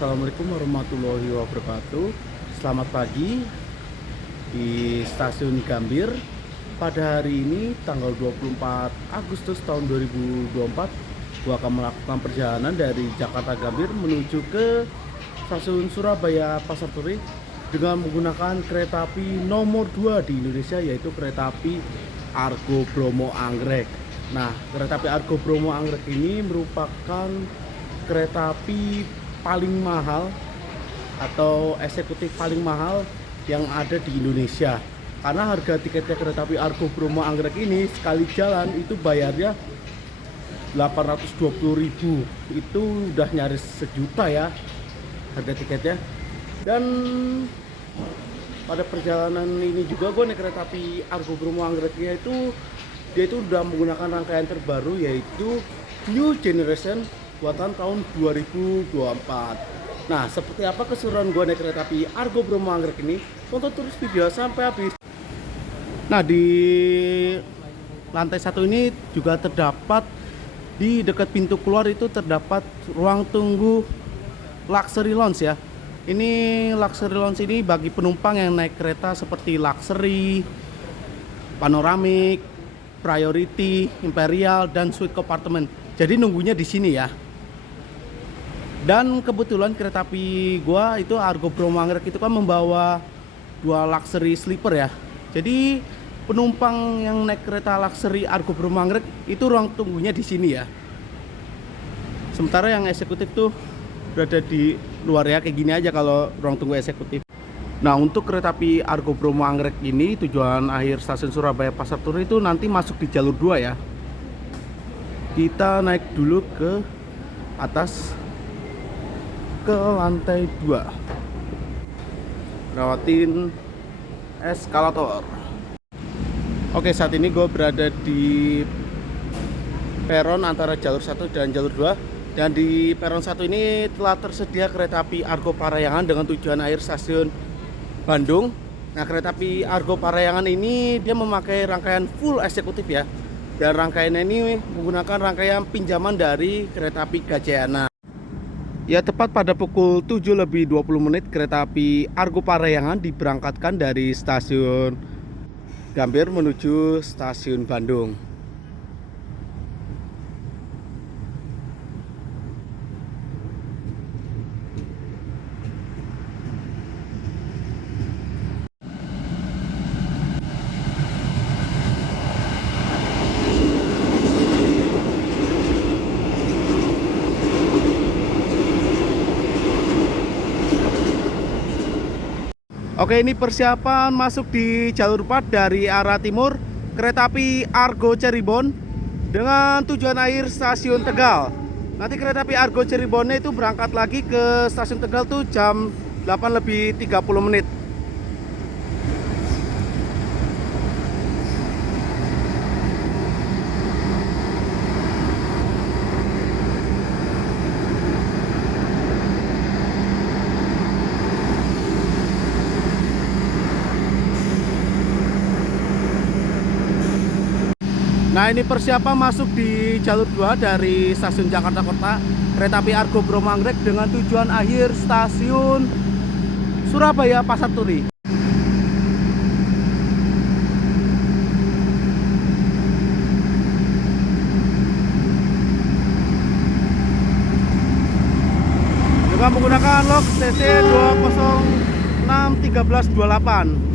Assalamualaikum warahmatullahi wabarakatuh. Selamat pagi di Stasiun Gambir. Pada hari ini tanggal 24 Agustus tahun 2024, gua akan melakukan perjalanan dari Jakarta Gambir menuju ke Stasiun Surabaya Pasar Turi dengan menggunakan kereta api nomor 2 di Indonesia, yaitu kereta api Argo Bromo Anggrek. Nah, kereta api Argo Bromo Anggrek ini merupakan kereta api paling mahal atau eksekutif paling mahal yang ada di Indonesia, karena harga tiketnya kereta api Argo Bromo Anggrek ini sekali jalan itu bayarnya 820.000, itu udah nyaris sejuta ya harga tiketnya. Dan pada perjalanan ini juga gue naik kereta api Argo Bromo Anggreknya itu dia itu udah menggunakan rangkaian terbaru, yaitu New Generation buatan tahun 2024. Nah, seperti apa keseruan gue naik kereta api Argo Bromo Anggrek ini? Tonton terus video sampai habis. Nah, di lantai 1 ini juga terdapat, di dekat pintu keluar itu terdapat ruang tunggu luxury lounge ya. Ini luxury lounge ini bagi penumpang yang naik kereta seperti luxury, panoramik, priority, imperial, dan suite compartment. Jadi nunggunya di sini ya. Dan kebetulan kereta api gua itu Argo Bromo Anggrek itu kan membawa 2 luxury sleeper ya. Jadi penumpang yang naik kereta luxury Argo Bromo Anggrek itu ruang tunggunya di sini ya. Sementara yang eksekutif tuh berada di luar ya, kayak gini aja kalau ruang tunggu eksekutif. Nah, untuk kereta api Argo Bromo Anggrek ini tujuan akhir stasiun Surabaya Pasar Turi itu nanti masuk di jalur 2 ya. Kita naik dulu ke atas, ke lantai 2, lewatin eskalator. Oke, saat ini gue berada di peron antara jalur 1 dan jalur 2. Dan di peron 1 ini telah tersedia kereta api Argo Parayangan dengan tujuan akhir stasiun Bandung. Nah, kereta api Argo Parayangan ini dia memakai rangkaian full eksekutif ya. Dan rangkaiannya ini menggunakan rangkaian pinjaman dari kereta api Gajayana. Ya, tepat pada pukul 7:20 kereta api Argo Parayangan diberangkatkan dari stasiun Gambir menuju stasiun Bandung. Oke, ini persiapan masuk di jalur 4 dari arah timur kereta api Argo Cirebon dengan tujuan akhir stasiun Tegal. Nanti kereta api Argo Cirebonnya itu berangkat lagi ke stasiun Tegal tuh jam 8:30. Nah, ini persiapan masuk di jalur 2 dari stasiun Jakarta Kota kereta api Argo Bromo Anggrek dengan tujuan akhir stasiun Surabaya Pasar Turi. Dengan menggunakan log CC 206-1328.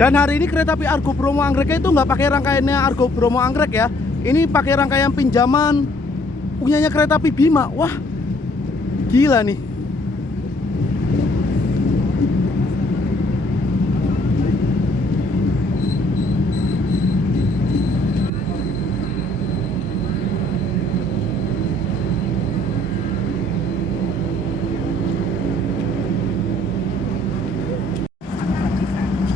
Dan hari ini kereta api Argo Bromo Anggrek itu nggak pakai rangkaiannya Argo Bromo Anggrek ya. Ini pakai rangkaian pinjaman punyanya kereta api Bima. Wah, gila nih.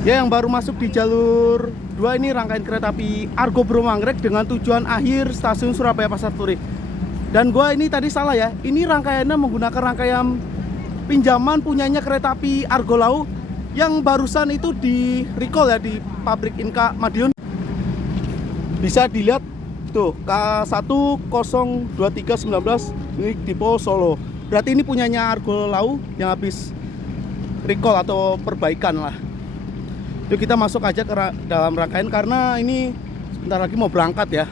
Ya, yang baru masuk di jalur 2 ini rangkaian kereta api Argo Bromo Anggrek dengan tujuan akhir stasiun Surabaya Pasar Turi. Dan gua ini tadi salah ya. Ini rangkaiannya menggunakan rangkaian pinjaman punyanya kereta api Argo Lau yang barusan itu di recall ya di pabrik Inka Madiun. Bisa dilihat Tuh, K10239 ini Dipo Solo. Berarti ini punyanya Argo Lau yang habis recall atau perbaikan lah. Yuk kita masuk aja ke dalam rangkaian karena ini sebentar lagi mau berangkat ya.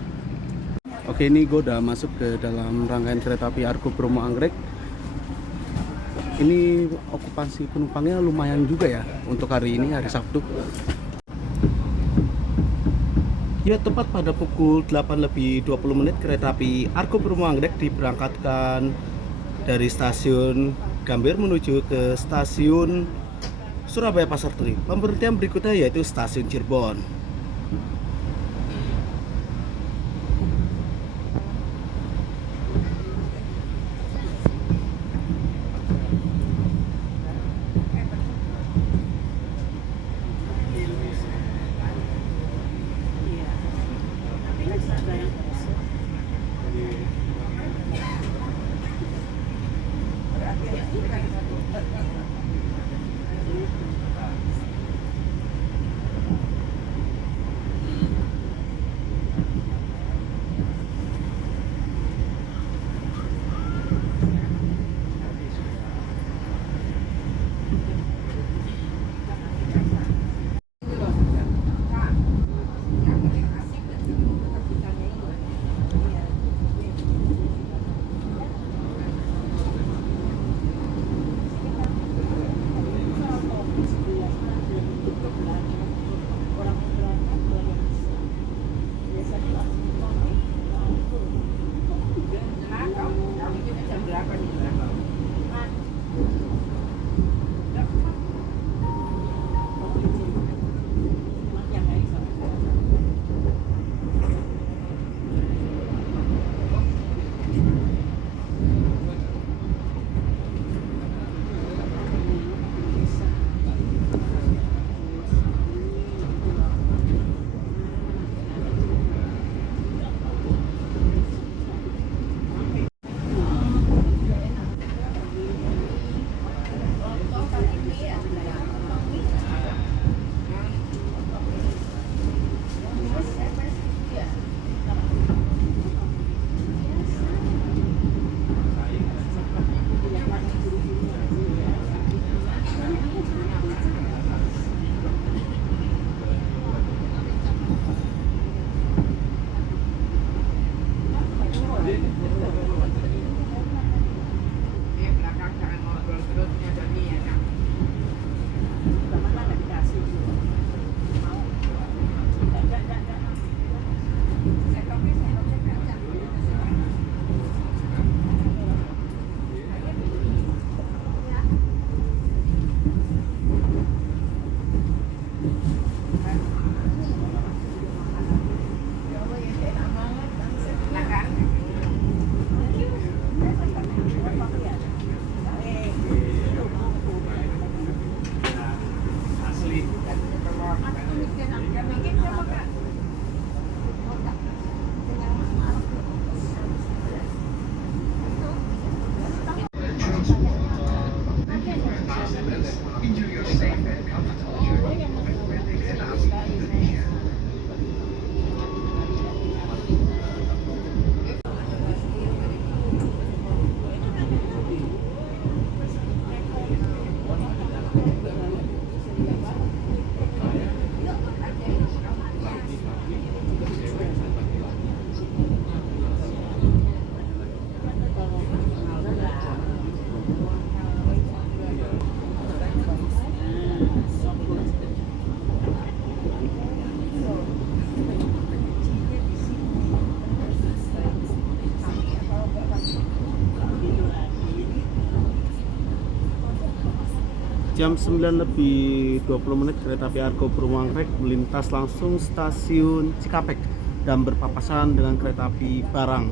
Oke, ini gue udah masuk ke dalam rangkaian kereta api Argo Bromo Anggrek. Ini okupansi penumpangnya lumayan juga ya untuk hari ini, hari Sabtu. Ya, tepat pada pukul 8:20 kereta api Argo Bromo Anggrek diberangkatkan dari stasiun Gambir menuju ke stasiun Surabaya Pasar Turi. Pemberhentian berikutnya yaitu stasiun Cirebon. Jam 9:20 kereta api Argo Bromo Anggrek melintas langsung stasiun Cikampek dan berpapasan dengan kereta api Barang.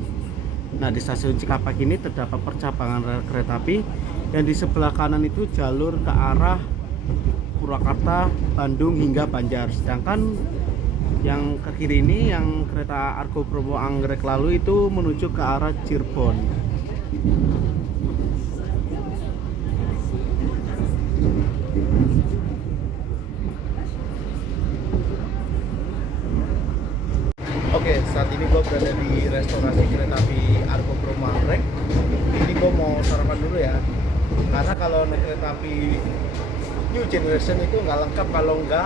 Nah, di stasiun Cikampek ini terdapat percabangan rel kereta api yang di sebelah kanan itu jalur ke arah Purwakarta, Bandung hingga Banjar. Sedangkan yang ke kiri ini yang kereta Argo Bromo Anggrek lalu itu menuju ke arah Cirebon. Oke, saat ini gue berada di restorasi kereta api Argo Bromo Anggrek. Ini gue mau sarapan dulu ya. Karena kalau naik kereta api New Generation itu nggak lengkap kalau nggak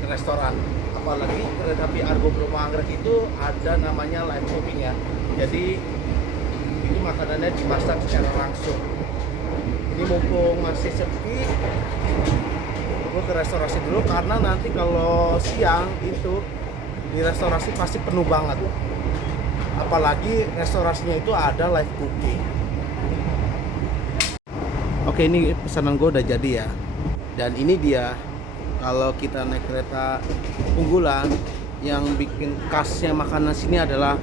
ke restoran. Apalagi kereta api Argo Bromo Anggrek itu ada namanya live cooking ya. Jadi itu makanannya dimasak secara langsung. Ini mumpung masih sepi, gue ke restorasi dulu karena nanti kalau siang itu di restorasi pasti penuh banget. Apalagi restorasinya itu ada live cooking. Oke, ini pesanan gue udah jadi ya. Dan ini dia, kalau kita naik kereta unggulan, yang bikin khasnya makanan sini adalah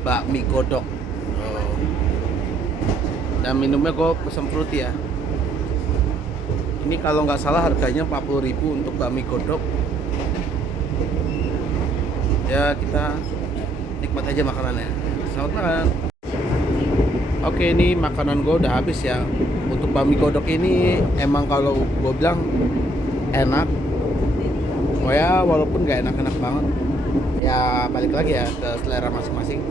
bakmi godok. Dan minumnya gue pesen fruity ya. Ini kalau nggak salah harganya 40.000 untuk bakmi godok. Ya kita nikmat aja makanannya. Selamat makan. Oke, ini makanan gue udah habis ya. Untuk bakmi godok ini emang kalau gue bilang enak. Oh ya, walaupun nggak enak-enak banget. Ya balik lagi ya ke selera masing-masing.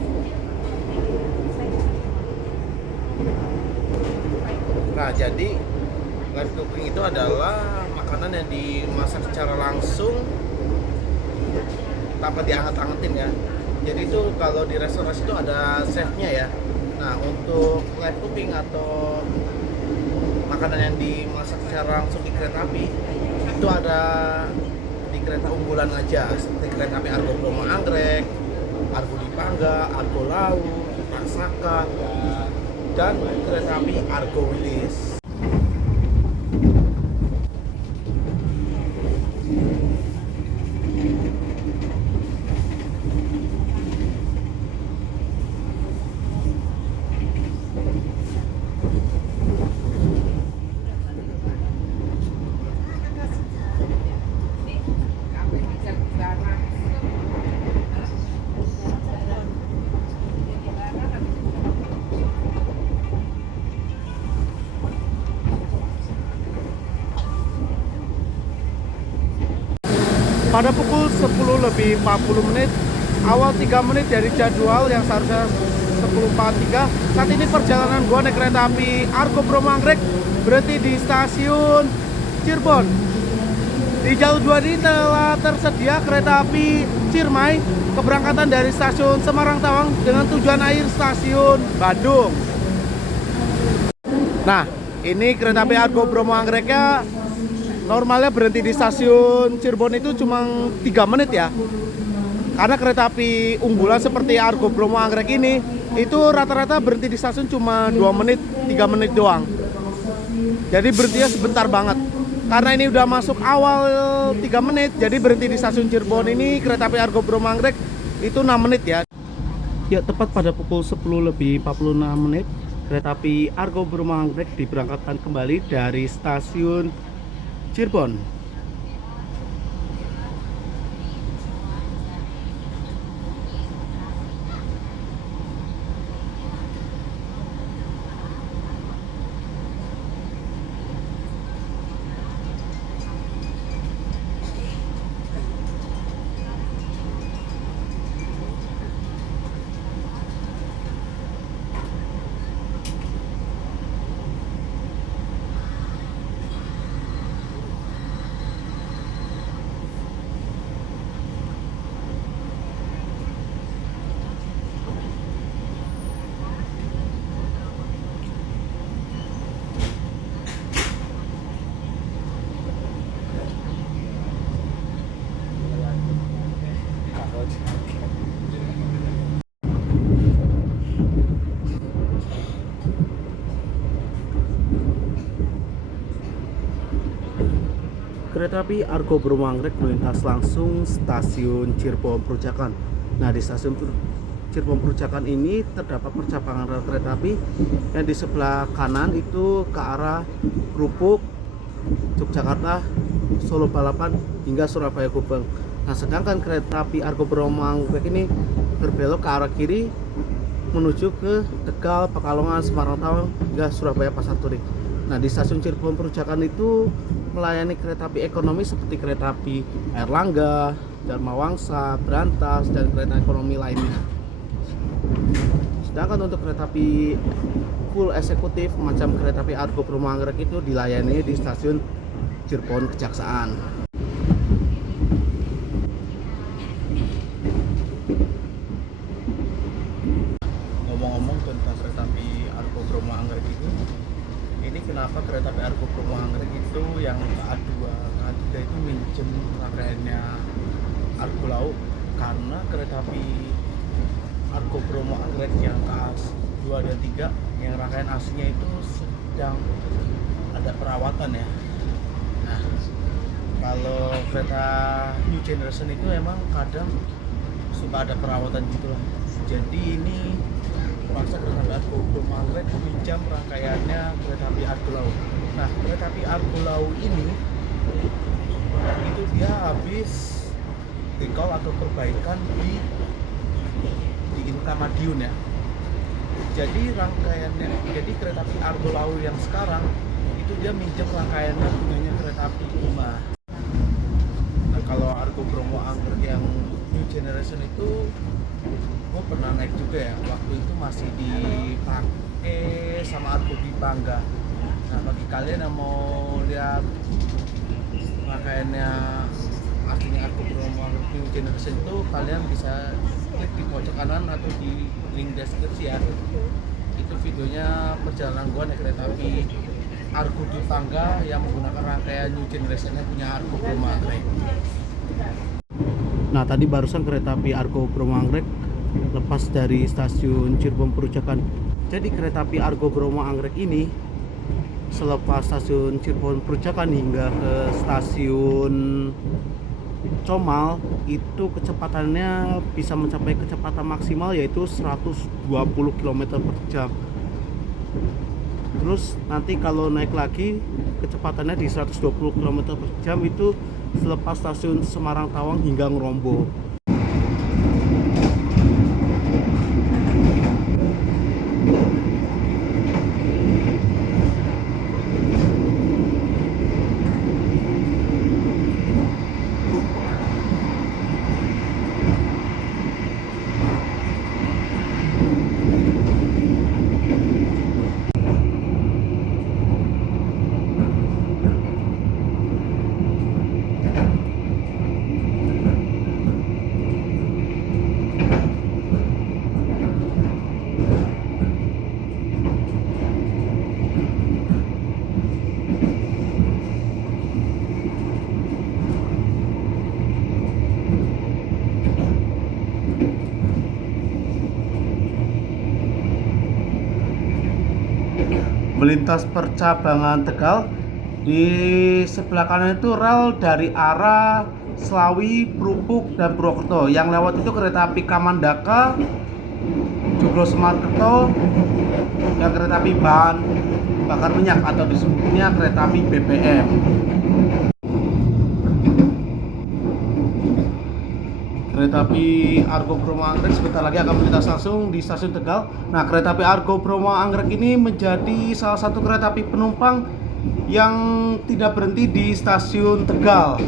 Nah, jadi live cooking itu adalah makanan yang dimasak secara langsung tanpa dianget-angetin ya. Jadi itu kalau di restorasi itu ada chefnya ya. Nah, untuk live cooking atau makanan yang dimasak secara langsung di kereta api itu ada di kereta unggulan aja, seperti kereta api Argo Bromo Anggrek, Argo Dipangga, Argo Laut, Paksaka, dan kereta api Argo Wilis. Pada pukul 10:40, awal 3 menit dari jadwal yang seharusnya 10:43. Saat ini perjalanan gua naik kereta api Argo Bromo Anggrek berhenti di stasiun Cirebon. Di jalur 2 ini telah tersedia kereta api Ciremai keberangkatan dari stasiun Semarang Tawang dengan tujuan akhir stasiun Bandung. Nah, ini kereta api Argo Bromo Anggreknya normalnya berhenti di stasiun Cirebon itu cuma 3 menit ya. Karena kereta api unggulan seperti Argo Bromo Anggrek ini itu rata-rata berhenti di stasiun cuma 2 menit, 3 menit doang. Jadi berhentinya sebentar banget. Karena ini udah masuk awal 3 menit, jadi berhenti di stasiun Cirebon ini kereta api Argo Bromo Anggrek itu 6 menit ya. Ya, tepat pada pukul 10:46, kereta api Argo Bromo Anggrek diberangkatkan kembali dari stasiun Cirebon. Kereta api Argo Bromo Anggrek melintas langsung stasiun Cirebon Perujakan. Nah, di stasiun Cirebon Perujakan ini terdapat percabangan rel kereta api yang di sebelah kanan itu ke arah Krupuk, Yogyakarta, Solo Balapan hingga Surabaya Gubeng. Nah, sedangkan kereta api Argo Bromo Anggrek ini berbelok ke arah kiri menuju ke Tegal, Pekalongan, Semarang Tawang hingga Surabaya Pasar Turi. Nah, di stasiun Cirebon Perujakan itu melayani kereta api ekonomi seperti kereta api Airlangga, Dharma Wangsa, Brantas, dan kereta ekonomi lainnya. Sedangkan untuk kereta api full eksekutif macam kereta api Argo Bromo Anggrek itu dilayani di stasiun Cirebon Kejaksaan. Ngomong-ngomong tentang kereta api Argo Bromo Anggrek ini kenapa kereta api Argo Bromo Anggrek itu yang KA2, KA3 itu minjem rangkaiannya Argo Laut, karena kereta api Argo Bromo Anggrek yang KA2 dan 3 yang rangkaian aslinya itu sedang ada perawatan ya. Nah, kalau kereta New Generation itu emang kadang suka ada perawatan gitu lah. Jadi ini terpaksa kereta api Argo Bromo Anggrek meminjam rangkaiannya kereta api Argo Laut. Nah, kereta api Argo Laut ini itu dia habis recall atau perbaikan di Inka Madiun ya. Jadi kereta api Argo Laut yang sekarang itu dia minjem rangkaiannya punyanya kereta api Uma. Nah, kalau Argo Bromo Anggrek yang New Generation itu gue pernah naik juga ya, waktu itu masih dipakai sama Argo Bipangga. Nah, bagi kalian yang mau lihat rangkaiannya aslinya Argo Bromo Anggrek New Generation itu, kalian bisa klik di pojok kanan atau di link deskripsi ya. Itu videonya perjalanan gua naik kereta api Argo Bipangga yang menggunakan rangkaian New Generation-nya punya Argo Bromo Anggrek. Nah, tadi barusan kereta api Argo Bromo Anggrek lepas dari stasiun Cirebon Perujakan. Jadi kereta api Argo Bromo Anggrek ini selepas stasiun Cirebon Perujakan hingga ke stasiun Comal itu kecepatannya bisa mencapai kecepatan maksimal yaitu 120 km per jam. Terus nanti kalau naik lagi kecepatannya di 120 km per jam itu selepas stasiun Semarang Tawang hingga Ngerombo. Melintas percabangan Tegal, di sebelah kanan itu rel dari arah Slawi, Prupuk, dan Purwokerto. Yang lewat itu kereta api Kamandaka, Joglo Semarkerto, dan kereta api bahan bakar minyak atau disebutnya kereta api BBM. Kereta api Argo Bromo Anggrek sebentar lagi akan melintas langsung di stasiun Tegal. Nah, kereta api Argo Bromo Anggrek ini menjadi salah satu kereta api penumpang yang tidak berhenti di stasiun Tegal.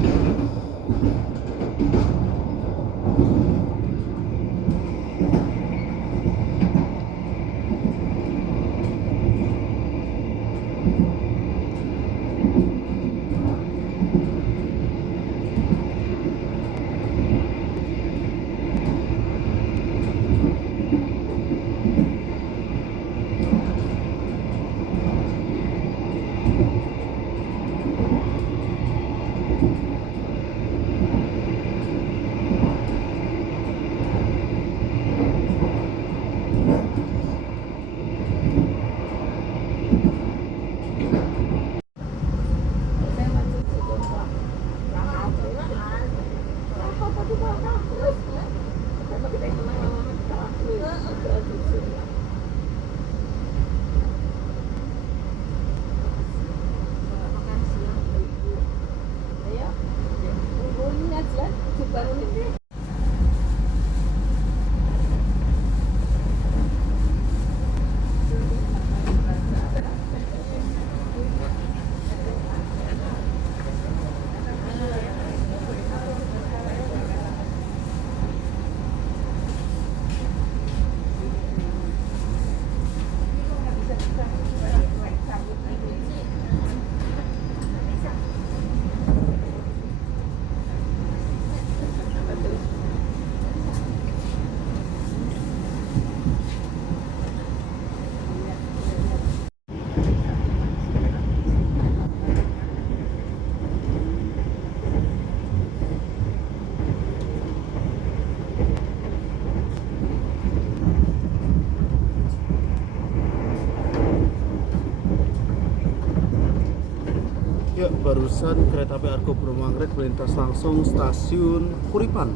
barusan kereta api Argo Bromo Anggrek melintas langsung stasiun Kuripan.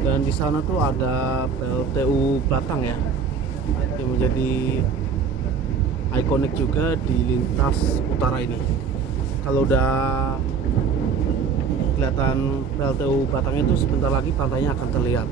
Dan di sana tuh ada PLTU Batang ya, yang menjadi ikonik juga di lintas utara ini. Kalau udah kelihatan PLTU Batang itu, sebentar lagi pantainya akan terlihat.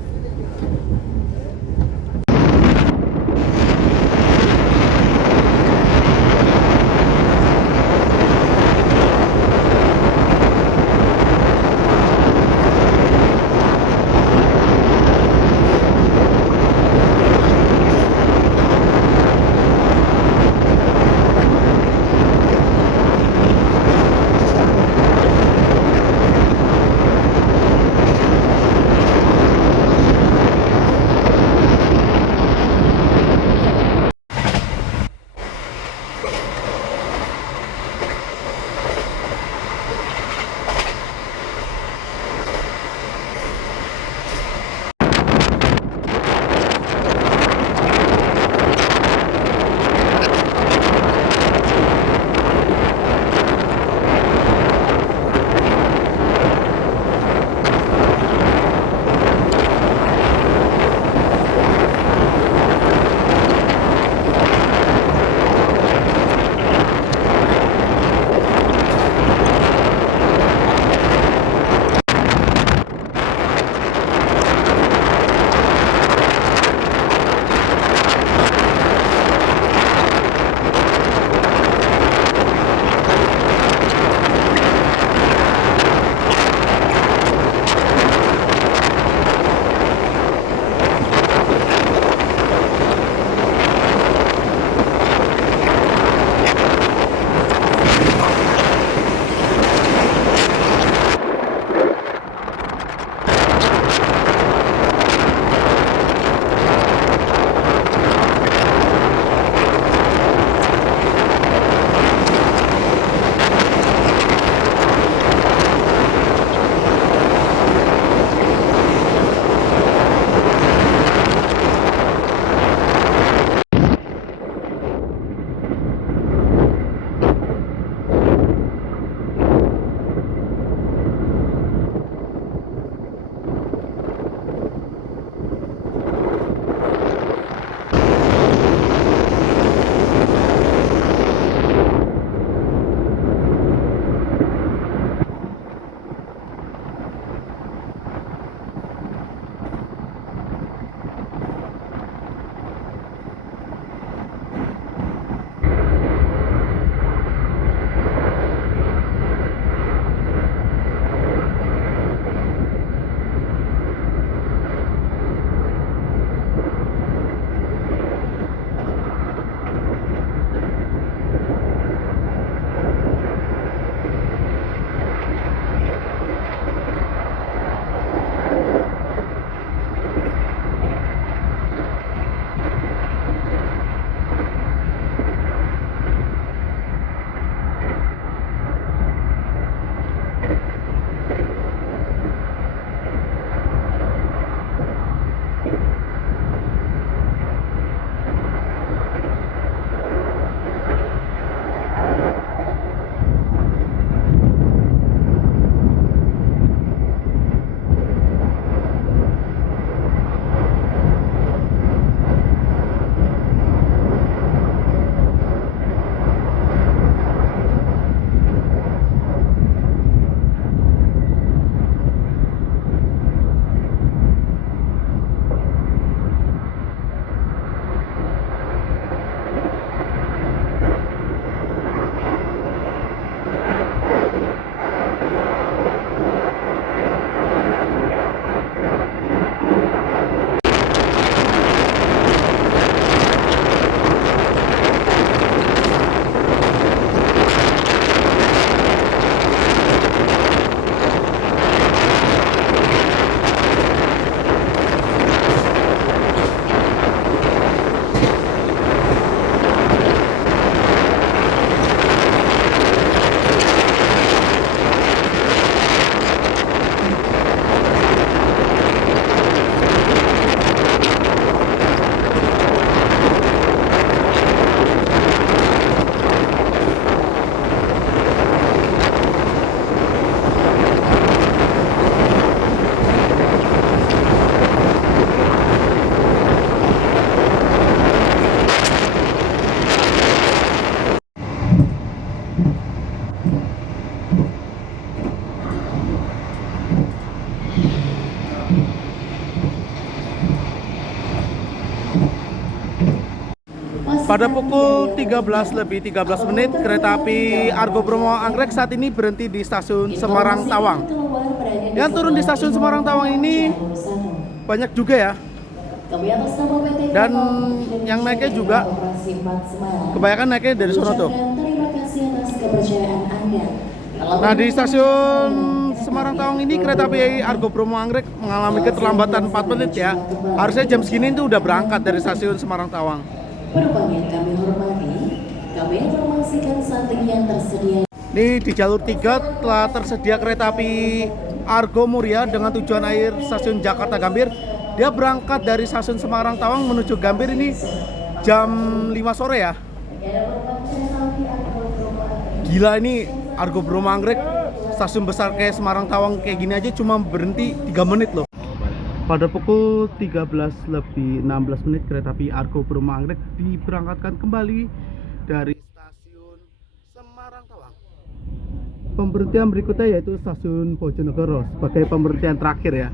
Pada pukul 13 lebih 13 menit, kereta api Argo Bromo Anggrek saat ini berhenti di stasiun Semarang Tawang. Yang turun di stasiun Semarang Tawang ini banyak juga ya. Dan yang naiknya juga kebanyakan naiknya dari sono tuh. Nah, di stasiun Semarang Tawang ini kereta api Argo Bromo Anggrek mengalami keterlambatan 4 menit ya. Harusnya jam segini itu udah berangkat dari stasiun Semarang Tawang. Penumpang yang kami hormati, kami informasikan saat yang tersedia. Ini di jalur 3 telah tersedia kereta api Argo Muria dengan tujuan akhir stasiun Jakarta Gambir. Dia berangkat dari stasiun Semarang Tawang menuju Gambir ini jam 5 sore ya. Gila, ini Argo Bromo Anggrek, stasiun besar kayak Semarang Tawang kayak gini aja cuma berhenti 3 menit loh. Pada pukul 13 lebih 16 menit kereta api Argo Bromo Anggrek diberangkatkan kembali dari stasiun Semarang Tawang. Pemberhentian berikutnya yaitu stasiun Bojonegoro sebagai pemberhentian terakhir ya.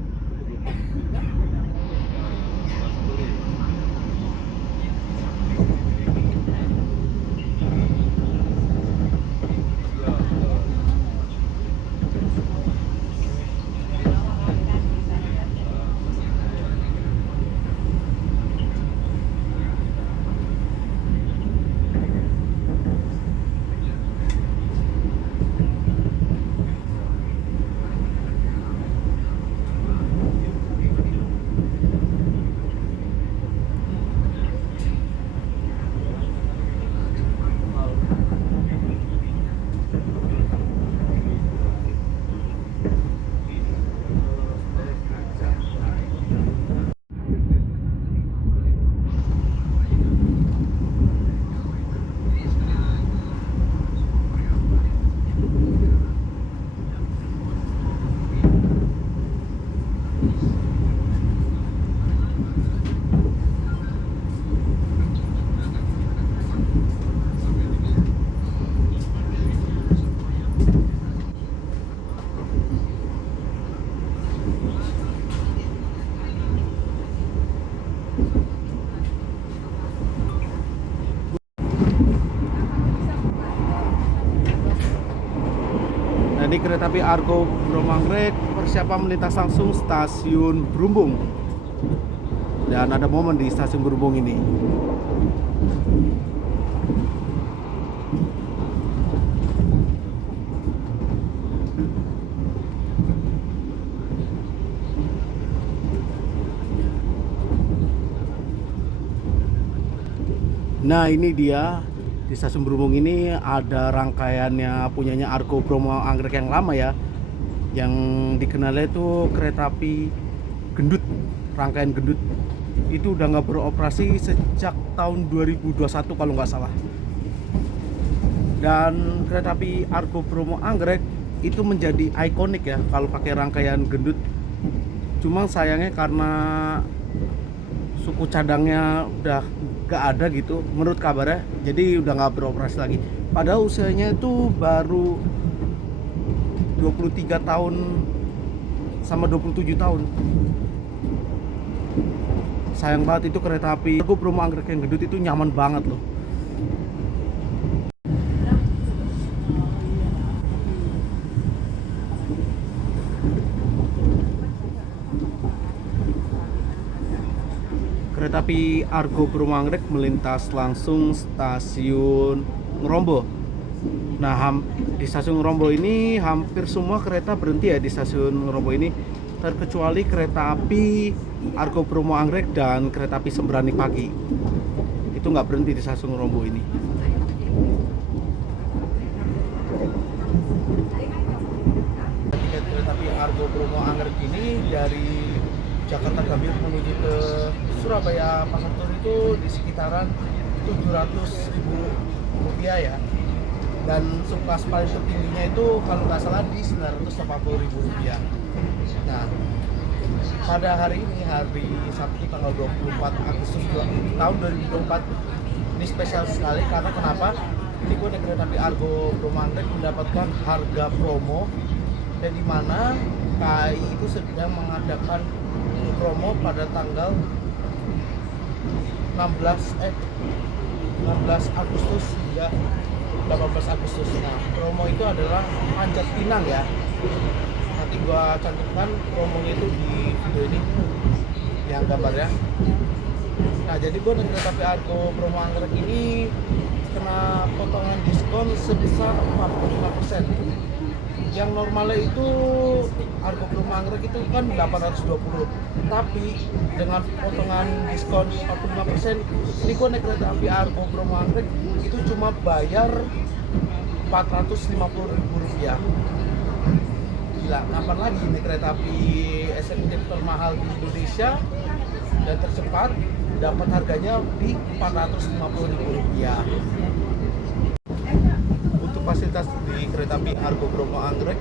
Ini kereta api Argo Bromo Anggrek persiapan melintas langsung stasiun Brumbung. Dan ada momen di stasiun Brumbung ini. Nah, ini dia. Di stasiun Brumbung ini ada rangkaiannya punyanya Argo Bromo Anggrek yang lama ya, yang dikenalnya itu kereta api gendut, rangkaian gendut. Itu udah nggak beroperasi sejak tahun 2021 kalau nggak salah. Dan kereta api Argo Bromo Anggrek itu menjadi ikonik ya kalau pakai rangkaian gendut. Cuma sayangnya karena suku cadangnya udah gak ada gitu menurut kabarnya, jadi udah gak beroperasi lagi. Padahal usianya itu baru 23 tahun sama 27 tahun. Sayang banget, itu kereta api Argo Bromo Anggrek yang gendut itu nyaman banget loh. Kereta api Argo Bromo Anggrek melintas langsung stasiun Ngrombo. Nah, di stasiun Ngrombo ini hampir semua kereta berhenti ya di stasiun Ngrombo ini, terkecuali kereta api Argo Bromo Anggrek dan kereta api Sembrani Pagi. Itu nggak berhenti di stasiun Ngrombo ini. Tiket kereta api Argo Bromo Anggrek ini dari Jakarta Gambir menuju ke Surabaya Pasar Turi itu di sekitaran Rp700.000 ya. Dan suku kas paling tertingginya itu kalau nggak salah di Rp980.000. Nah, pada hari ini, hari Sabtu tanggal 24 Agustus tahun 2024, ini spesial sekali karena kenapa? Ini gue naik kereta api Argo Bromo Anggrek mendapatkan harga promo, dan di mana KAI itu sedang mengadakan promo pada tanggal 16 16 Agustus hingga 18 Agustus. Nah, promo itu adalah Panjat Pinang ya. Nanti gua cantumkan promonya itu di video ini yang gambarnya. Nah, jadi gua naik kereta api Argo Bromo Anggrek ini kena potongan diskon sebesar 45%. Yang normalnya itu Argo Bromo Anggrek itu kan 820, tapi dengan potongan diskon 45%, ini gua naik kereta api Argo Bromo Anggrek itu cuma bayar Rp450.000. Gila, kapan lagi naik kereta api eksekutif termahal di Indonesia dan tercepat dapat harganya di Rp450.000. Untuk fasilitas di kereta api Argo Bromo Anggrek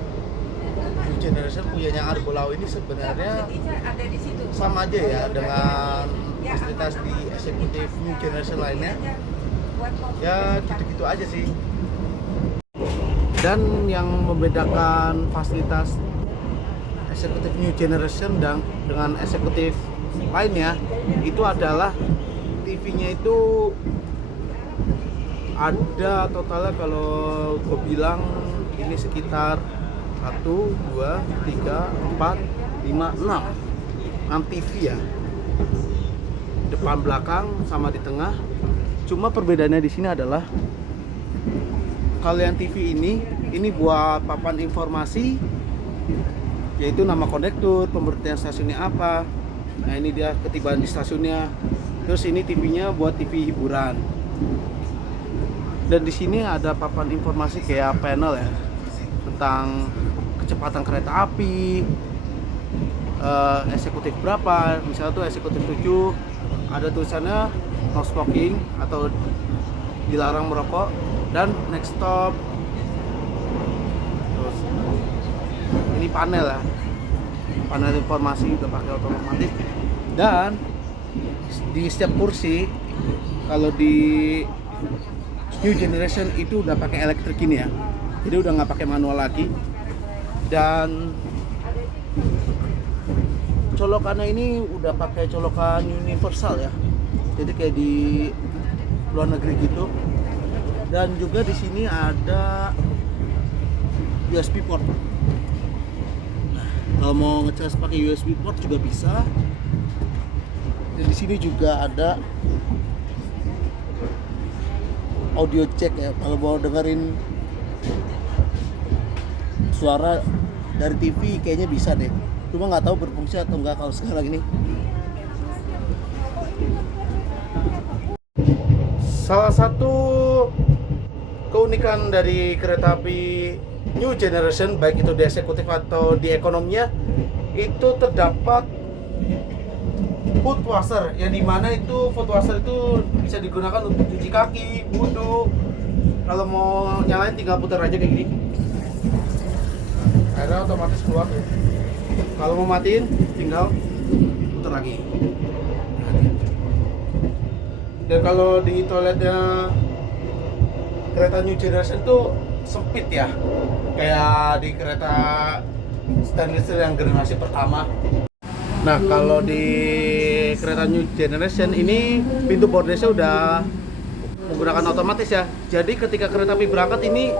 New Generation punyanya Argo Law ini sebenarnya sama aja ya dengan fasilitas di eksekutif New Generation lainnya. Ya gitu-gitu aja sih. Dan yang membedakan fasilitas eksekutif New Generation dengan eksekutif lainnya itu adalah TV-nya itu ada totalnya, kalau gue bilang ini sekitar 1, 2, 3, 4, 5, 6 TV ya, depan belakang sama di tengah. Cuma perbedaannya di sini adalah kalau yang TV ini buat papan informasi, yaitu nama kondektur, pemberhentian stasiunnya apa. Nah, ini dia ketibaan di stasiunnya. Terus ini TV-nya buat TV hiburan. Dan di sini ada papan informasi kayak panel ya, tentang kecepatan kereta api, eksekutif berapa. Misalnya tuh eksekutif 7 ada tulisannya no smoking atau dilarang merokok, dan next stop. Terus ini panel ya, panel informasi udah pakai otomatis. Dan di setiap kursi kalau di New Generation itu udah pakai elektrik ini ya, jadi udah nggak pakai manual lagi. Dan colokannya ini udah pakai colokan universal ya, jadi kayak di luar negeri gitu. Dan juga di sini ada USB port. Nah, kalau mau ngecas pakai USB port juga bisa. Dan di sini juga ada audio jack ya, kalau mau dengerin suara dari TV kayaknya bisa deh. Cuma nggak tahu berfungsi atau enggak kalau sekarang ini. Salah satu keunikan dari kereta api New Generation, baik itu di eksekutif atau di ekonominya, itu terdapat foot washer, yang dimana itu foot washer itu bisa digunakan untuk cuci kaki, wudhu. Kalau mau nyalain tinggal putar aja kayak gini, airnya otomatis keluar. Kalau mau matiin tinggal putar lagi. Dan kalau di toiletnya kereta New Generation itu sempit ya, kayak di kereta stainless steel yang generasi pertama. Nah, kalau di kereta New Generation ini pintu bordesnya udah menggunakan otomatis ya. Jadi ketika kereta api berangkat ini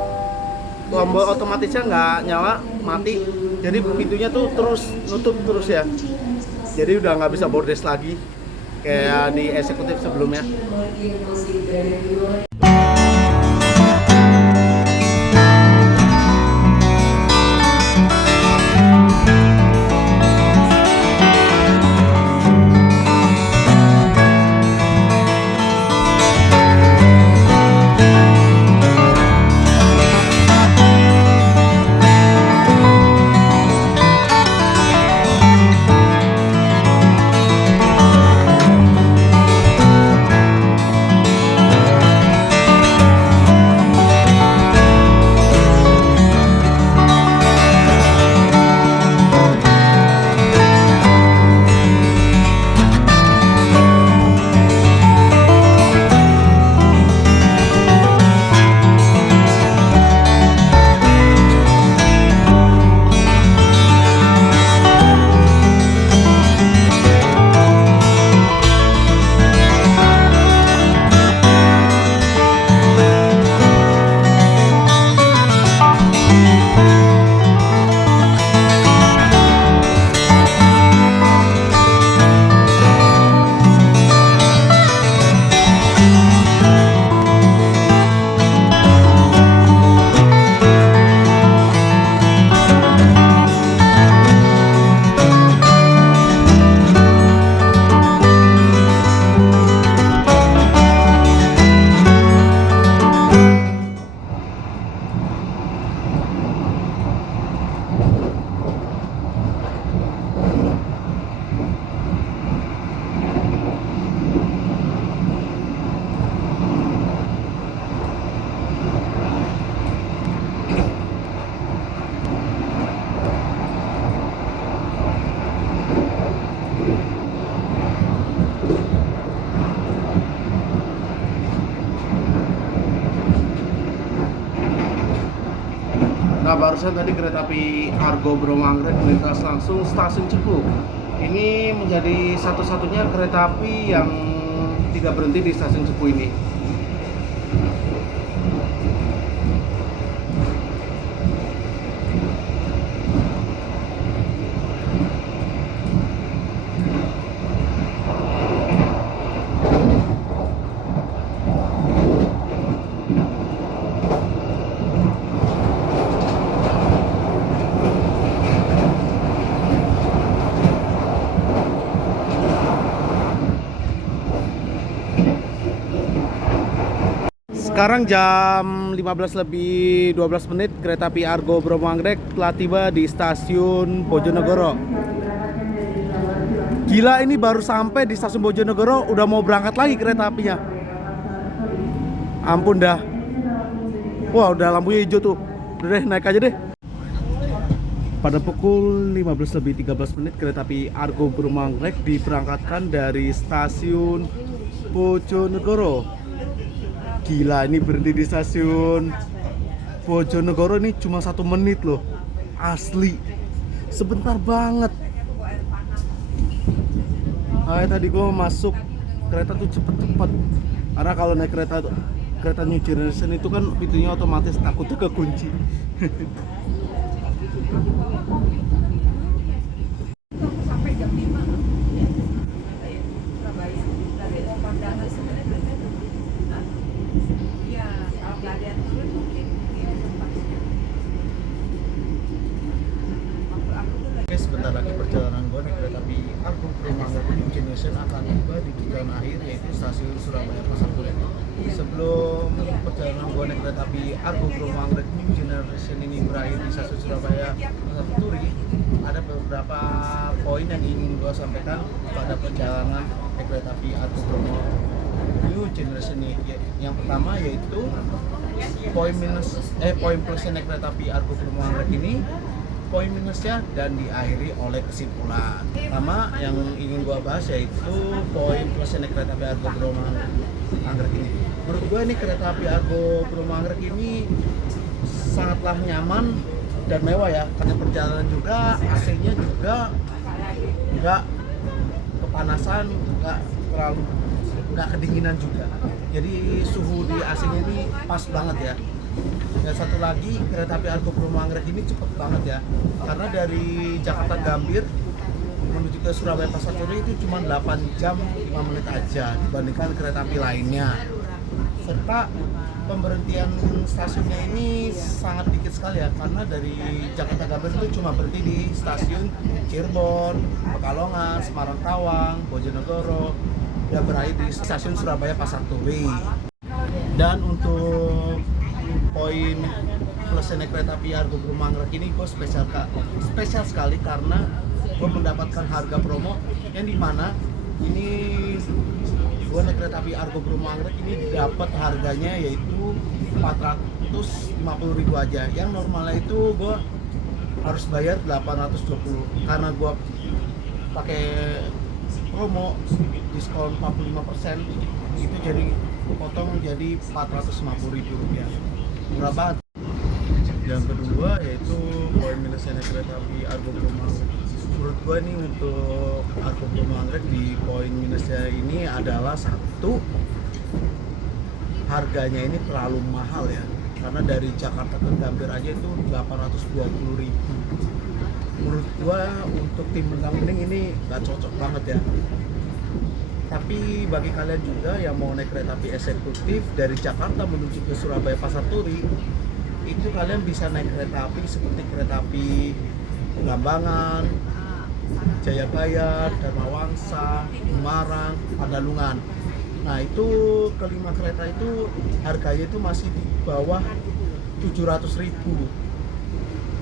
tombol otomatisnya nggak nyala, mati. Jadi pintunya tuh terus nutup terus ya. Jadi udah nggak bisa bordes lagi kayak di eksekutif sebelumnya. Nah, barusan tadi kereta api Argo Bromo Anggrek melintas langsung stasiun Cepu. Ini menjadi satu-satunya kereta api yang tidak berhenti di stasiun Cepu ini. Sekarang jam 15 lebih 12 menit, kereta api Argo Bromo Anggrek telah tiba di stasiun Bojonegoro. Gila, ini baru sampai di stasiun Bojonegoro udah mau berangkat lagi kereta apinya. Ampun dah. Wah, udah lampunya hijau tuh. Udah deh, naik aja deh. Pada pukul 15 lebih 13 menit, kereta api Argo Bromo Anggrek diberangkatkan dari stasiun Bojonegoro. Gila, ini berhenti di stasiun Bojonegoro ini cuma 1 menit loh. Asli, sebentar banget. Tadi gue masuk kereta tuh cepet-cepet. Karena kalau naik kereta New Generation itu kan pintunya otomatis takutnya kekunci. Sampai jam 5 Surabaya dari pemandangan sebenarnya iya, kalau nggak ada yang turun mungkin dia tempatnya. Oke, sebentar lagi perjalanan gue naik kereta api Argo Bromo Anggrek New Generation akan tiba di tujuan akhir, yaitu stasiun Surabaya Pasar Turi. Sebelum perjalanan gue naik kereta api Argo Bromo Anggrek New Generation ini berakhir di stasiun Surabaya Pasar Turi, ada beberapa poin yang ingin gue sampaikan pada perjalanan naik kereta api Argo Bromo New Generation ini. Yang pertama yaitu poin plusnya naik kereta api Argo Bromo Anggrek ini, poin minusnya, dan diakhiri oleh kesimpulan. Pertama yang ingin gua bahas yaitu poin plusnya naik kereta api Argo Bromo Anggrek ini. Menurut gua ini kereta api Argo Bromo Anggrek ini sangatlah nyaman dan mewah ya, karena perjalanan juga, AC-nya juga nggak kepanasan, nggak kedinginan juga. Jadi suhu di AC-nya ini pas banget ya. Dan satu lagi, kereta api Argo Bromo Anggrek ini cepet banget ya, karena dari Jakarta Gambir menuju ke Surabaya Pasar Turi itu cuma 8 jam 5 menit aja dibandingkan kereta api lainnya. Serta pemberhentian stasiunnya ini sangat dikit sekali ya, karena dari Jakarta Gambir itu cuma berhenti di stasiun Cirebon, Pekalongan, Semarang Tawang, Bojonegoro, dan berakhir di stasiun Surabaya Pasar Turi. Dan untuk poin plus naik kereta api Argo Bromo Anggrek ini gue spesial sekali karena gue mendapatkan harga promo yang dimana ini gue naik kereta api Argo Bromo Anggrek ini dapat harganya yaitu 450.000 aja, yang normalnya itu gue harus bayar 820. Karena gue pakai promo diskon 45%, itu jadi potong jadi 450.000 rupiah. Murah banget. Yang kedua yaitu poin minusnya naik kereta api Argo Bromo Anggrek. Menurut gue nih untuk Argo Bromo Anggrek di poin minusnya ini adalah satu, harganya ini terlalu mahal ya, karena dari Jakarta ke Gambir aja itu 820.000. Menurut gue untuk tim Bening ini gak cocok banget ya. Tapi bagi kalian juga yang mau naik kereta api eksekutif dari Jakarta menuju ke Surabaya Pasar Turi, itu kalian bisa naik kereta api seperti kereta api Belambangan, Jayabaya, Dharma Wangsa, Semarang, Pandalungan. Nah itu kelima kereta itu harganya itu masih di bawah 700.000.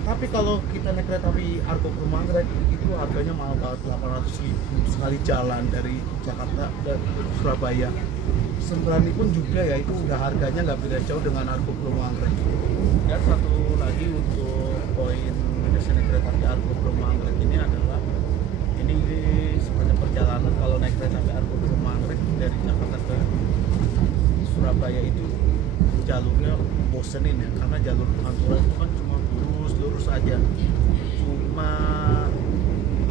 Tapi kalau kita naik kereta api Argo Bromo Anggrek itu harganya mahal banget, 800.000 sekali jalan dari Jakarta dan Surabaya. Sembrani pun juga ya, itu udah harganya nggak beda jauh dengan Argo Bromo Anggrek. Dan satu lagi untuk poin naik kereta api Argo Bromo Anggrek ini adalah ini sepanjang perjalanan kalau naik kereta api Argo Bromo Anggrek dari Jakarta ke Surabaya itu jalurnya bosenin ya, karena jalur Pantura itu kan cuma lurus lurus aja. Cuma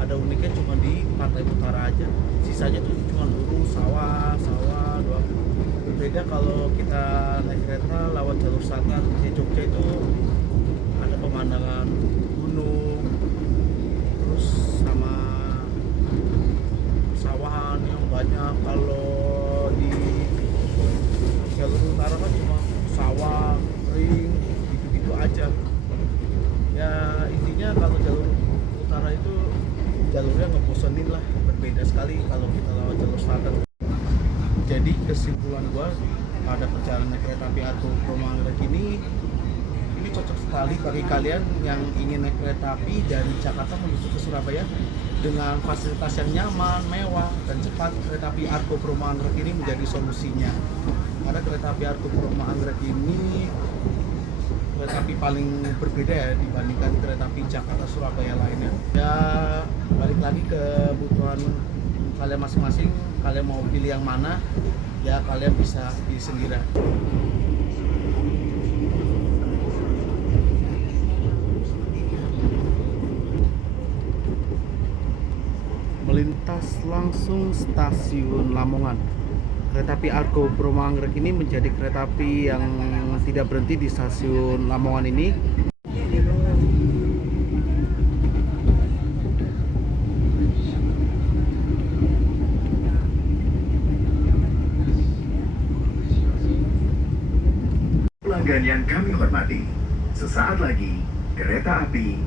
ada uniknya cuma di pantai utara aja. Sisanya tuh cuma lurus, sawah doang. Berbeda kalau kita naik kereta lewat jalur selatan di Jogja itu ada pemandangan gunung, terus sama sawahan yang banyak. Kalau di jalur utara kan cuma sawah, kering, gitu-gitu aja. Ya intinya kalau jalur utara itu jalurnya ngebosenin lah, berbeda sekali kalau kita lewat jalur selatan. Jadi kesimpulan gua pada perjalanan kereta api Argo Bromo Anggrek ini cocok sekali bagi kalian yang ingin naik kereta api dari Jakarta menuju ke Surabaya dengan fasilitas yang nyaman, mewah, dan cepat. Kereta api Argo Bromo Anggrek ini menjadi solusinya. Karena kereta api Argo Bromo Anggrek ini kereta api paling berbeda ya dibandingkan kereta api Jakarta Surabaya lainnya. Ya balik lagi ke kebutuhan kalian masing-masing, kalian mau pilih yang mana ya kalian bisa pilih sendiri. Melintas langsung stasiun Lamongan. Kereta api Argo Bromo Anggrek ini menjadi kereta api yang tidak berhenti di stasiun Lamongan ini. Pelanggan yang kami hormati, sesaat lagi kereta api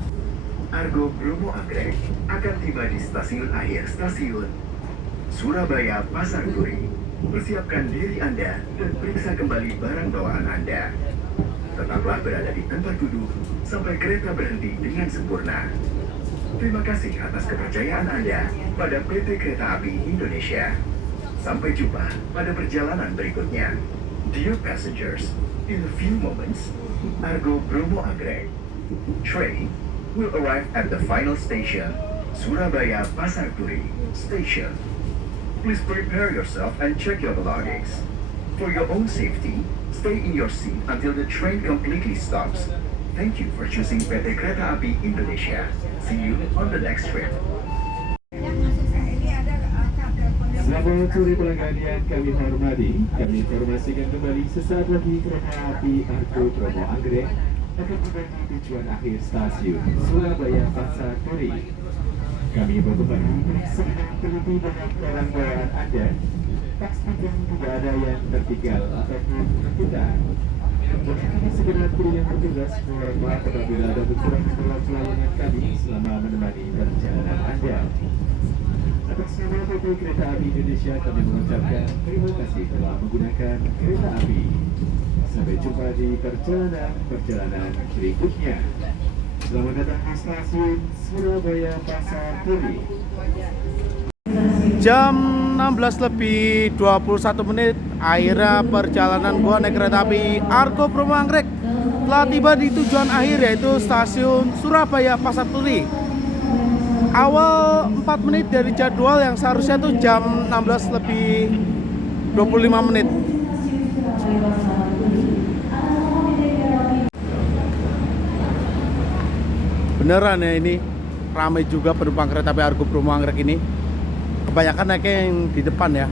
Argo Bromo Anggrek akan tiba di stasiun akhir stasiun Surabaya Pasar Turi. Persiapkan diri Anda dan periksa kembali barang bawaan Anda. Tetaplah berada di tempat duduk sampai kereta berhenti dengan sempurna. Terima kasih atas kepercayaan Anda pada PT Kereta Api Indonesia. Sampai jumpa pada perjalanan berikutnya. Dear passengers, in a few moments, Argo Bromo Anggrek train will arrive at the final station, Surabaya Pasar Turi Station. Please prepare yourself and check your belongings. For your own safety, stay in your seat until the train completely stops. Thank you for choosing PT Kereta Api Indonesia. See you on the next trip. Selamat sore pelanggan yang kami hormati. Kami informasikan kembali sesaat lagi kereta api Argo Bromo Anggrek akan tiba di tujuan akhir stasiun Surabaya Pasar Turi. Kami berkembali periksa dengan teliti dengan barang bawaan Anda. Pastikan tidak ada yang tertinggal ataupun tertunda. Bagaimana segera kru yang bertugas mohon maaf apabila ada kekurangan dalam pelayanan kami selama menemani perjalanan Anda. Atas nama PT Kereta Api Indonesia kami mengucapkan terima kasih telah menggunakan kereta api. Sampai jumpa di perjalanan berikutnya. Selamat datang di stasiun Surabaya Pasar Turi. Jam 16:21 akhirnya perjalanan gua naik kereta api Argo Bromo Anggrek telah tiba di tujuan akhir yaitu stasiun Surabaya Pasar Turi. Awal 4 menit dari jadwal yang seharusnya tuh jam 16:25. Beneran ya, ini ramai juga penumpang kereta api Argo Bromo Anggrek ini. Kebanyakan naiknya yang di depan ya.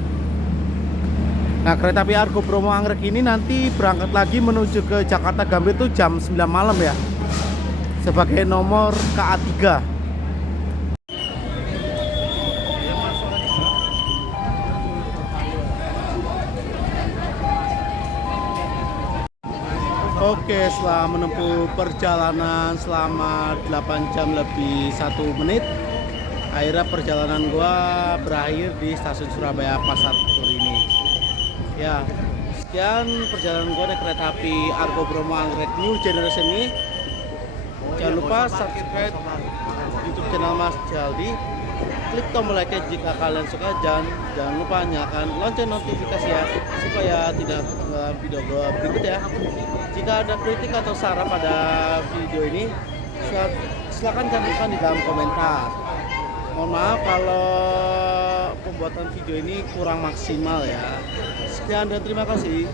Nah, kereta api Argo Bromo Anggrek ini nanti berangkat lagi menuju ke Jakarta Gambir tuh jam 9 malam ya. Sebagai nomor KA3. Oke, setelah menempuh perjalanan selama 8 jam lebih 1 menit, akhirnya perjalanan gua berakhir di stasiun Surabaya Pasar Turi ini. Ya, sekian perjalanan gua naik kereta api Argo Bromo Anggrek New Generation ini. Jangan lupa subscribe YouTube channel Mas Jaldi. Klik tombol like jika kalian suka, jangan lupa nyalakan lonceng notifikasi ya supaya tidak ketinggalan video gua berikut ya. Jika ada kritik atau saran pada video ini, silakan cantumkan di dalam komentar. Mohon maaf kalau pembuatan video ini kurang maksimal ya. Sekian dan terima kasih.